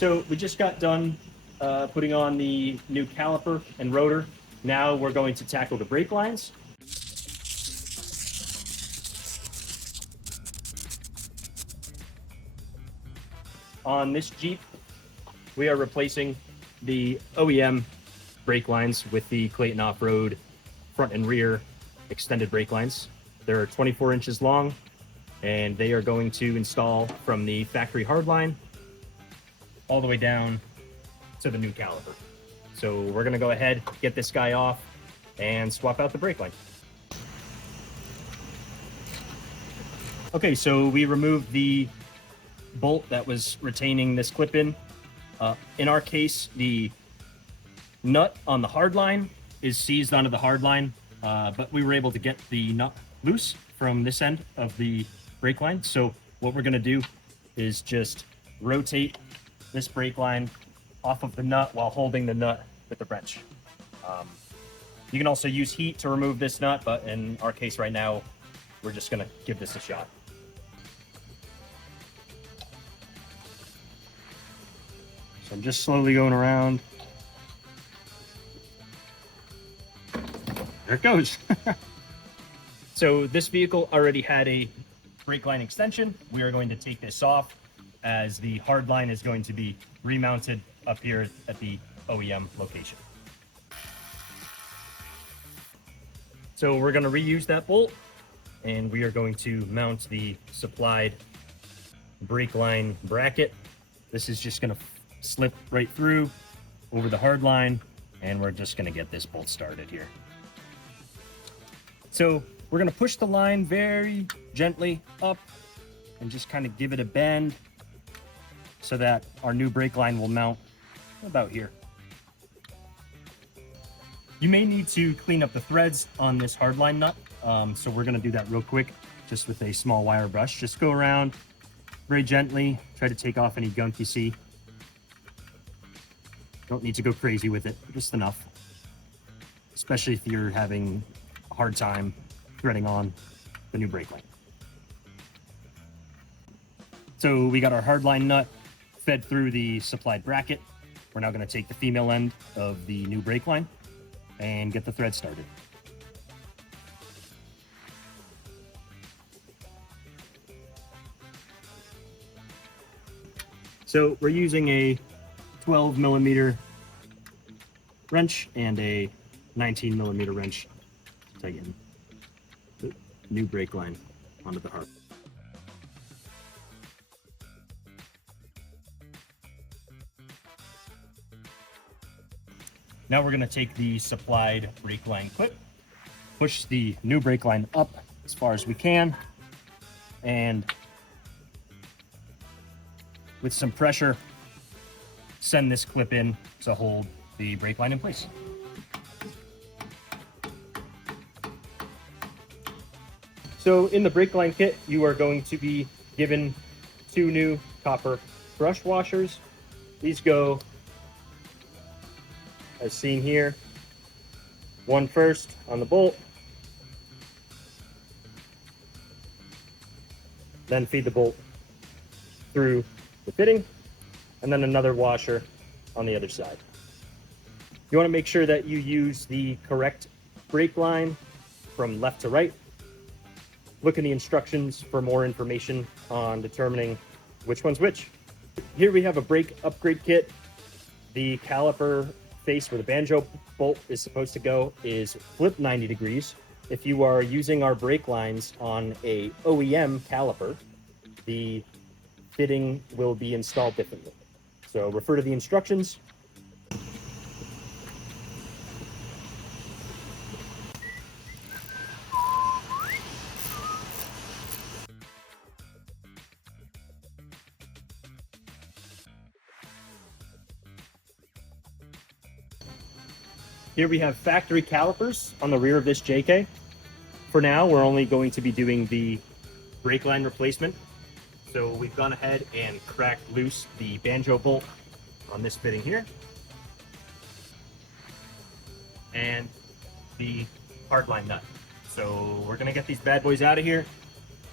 So we just got done putting on the new caliper and rotor. Now we're going to tackle the brake lines. On this Jeep, we are replacing the OEM brake lines with the Clayton off-road front and rear extended brake lines. They're 24 inches long, and they are going to install from the factory hardline all the way down to the new caliper. So we're gonna go ahead, get this guy off, and swap out the brake line. Okay, so we removed the bolt that was retaining this clip in. In our case, the nut on the hard line is seized onto the hard line, but we were able to get the nut loose from this end of the brake line. So what we're gonna do is just rotate this brake line off of the nut while holding the nut with the wrench. You can also use heat to remove this nut, but in our case right now, we're just gonna give this a shot. So I'm just slowly going around. There it goes. So this vehicle already had a brake line extension. We are going to take this off as the hard line is going to be remounted up here at the OEM location. So we're going to reuse that bolt, and we are going to mount the supplied brake line bracket. This is just going to slip right through over the hard line, and we're just going to get this bolt started here. So we're going to push the line very gently up and just kind of give it a bend so that our new brake line will mount about here. You may need to clean up the threads on this hardline nut, so we're going to do that real quick just with a small wire brush. Just go around very gently, try to take off any gunk you see. Don't need to go crazy with it, just enough, especially if you're having a hard time threading on the new brake line. So we got our hardline nut fed through the supplied bracket. We're now going to take the female end of the new brake line and get the thread started. So we're using a 12 millimeter wrench and a 19 millimeter wrench to tighten the new brake line onto the hard. Now we're going to take the supplied brake line clip, push the new brake line up as far as we can, and with some pressure, send this clip in to hold the brake line in place. So in the brake line kit, you are going to be given 2 new copper brush washers. These go as seen here. One first on the bolt, then feed the bolt through the fitting, and then another washer on the other side. You want to make sure that you use the correct brake line from left to right. Look in the instructions for more information on determining which one's which. Here we have a brake upgrade kit. The caliper face where the Banjo bolt is supposed to go is flipped 90 degrees. If you are using our brake lines on a OEM caliper, the fitting will be installed differently. So refer to the instructions. Here we have factory calipers on the rear of this JK. For now, we're only going to be doing the brake line replacement. So we've gone ahead and cracked loose the Banjo bolt on this fitting here, and the hardline nut. So we're gonna get these bad boys out of here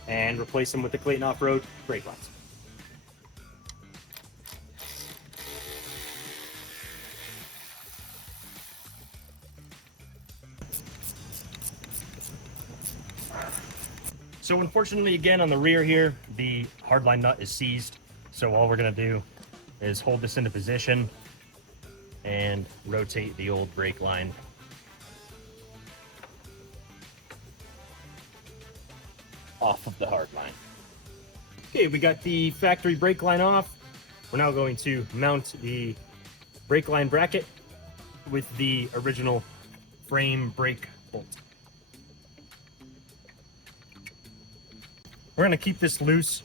and replace them with the Clayton off-road brake lines. So unfortunately, again, on the rear here, the hardline nut is seized. So all we're gonna do is hold this into position and rotate the old brake line off of the hard line. Okay, we got the factory brake line off. We're now going to mount the brake line bracket with the original frame brake bolt. We're going to keep this loose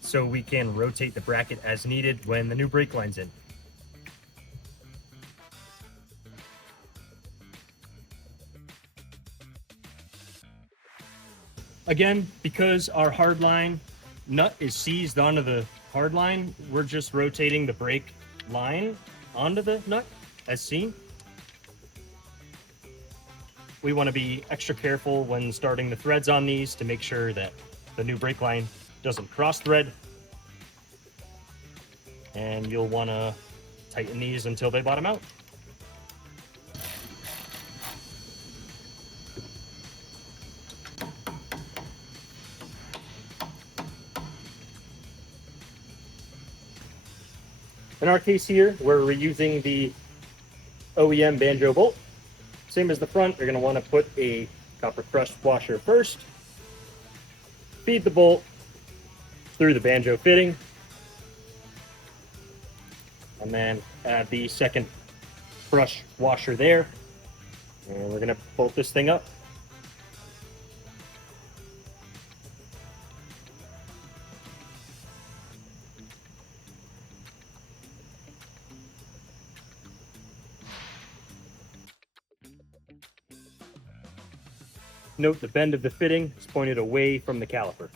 so we can rotate the bracket as needed when the new brake line's in. Again, because our hard line nut is seized onto the hard line, we're just rotating the brake line onto the nut as seen. We want to be extra careful when starting the threads on these to make sure that the new brake line doesn't cross thread. And you'll want to tighten these until they bottom out. In our case here, we're reusing the OEM Banjo bolt. Same as the front, you're going to want to put a copper crush washer first. Feed the bolt through the Banjo fitting. And then add the second crush washer there. And we're going to bolt this thing up. Note the bend of the fitting is pointed away from the caliper.